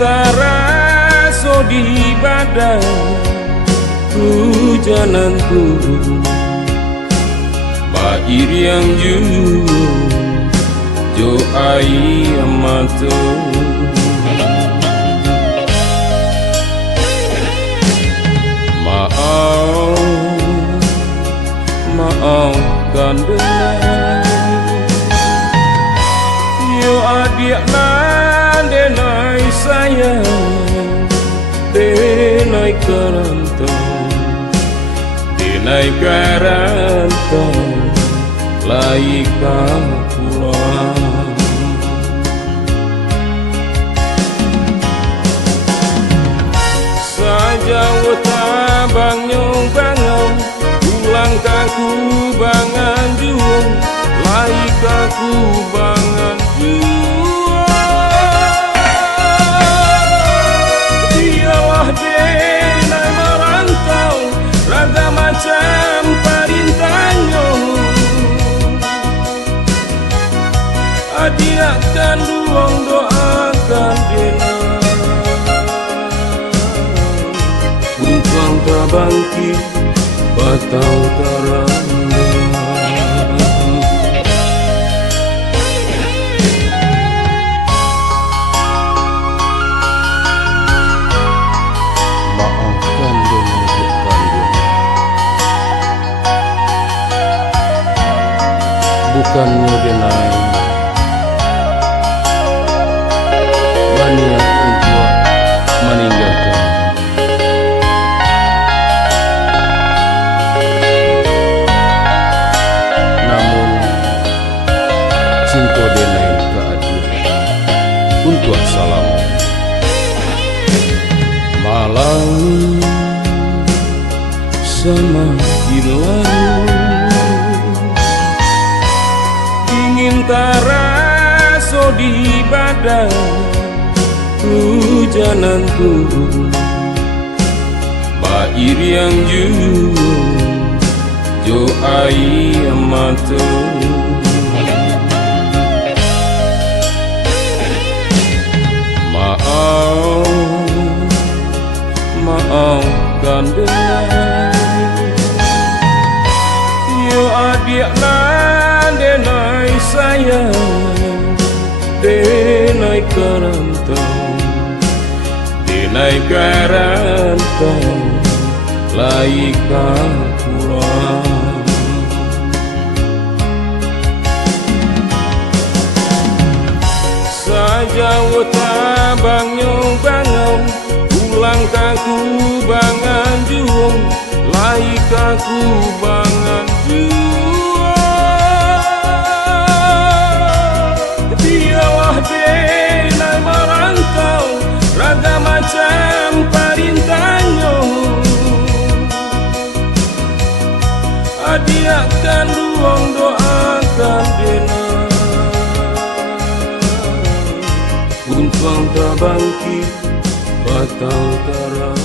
taraso di badan hujanan turun, bair yang jujur jo ai amato. Maafkan denai yo adik nan denai sayang, denai kerantau, denai kerantau laika pulang. Saja wata bangnyong bangong ulang kaku bangan juang, laika ku bangan juang. Dialah denai merantau raga macam parintanyo, adiakan luang doakan denai untuang terbangkit batau terangga. Maafkan denai bukannya denai berniat untuk meninggalkan, namun cinta denai keadilan untuk salam malam semakin lalu, ingin taraso di badan hujanan turun, bair yang jujur jo ai amato. Maafkan denai yo adik nan denai sayang, denai kerantau, denai kerantau laika pulang. Saja wata bangnyong bangong ulang kaku bangan juang, laika ku bangan juang. Dialah denai merantau raga macam parintanyo, adiakan luang doakan denai untuang terbangkit batau terang.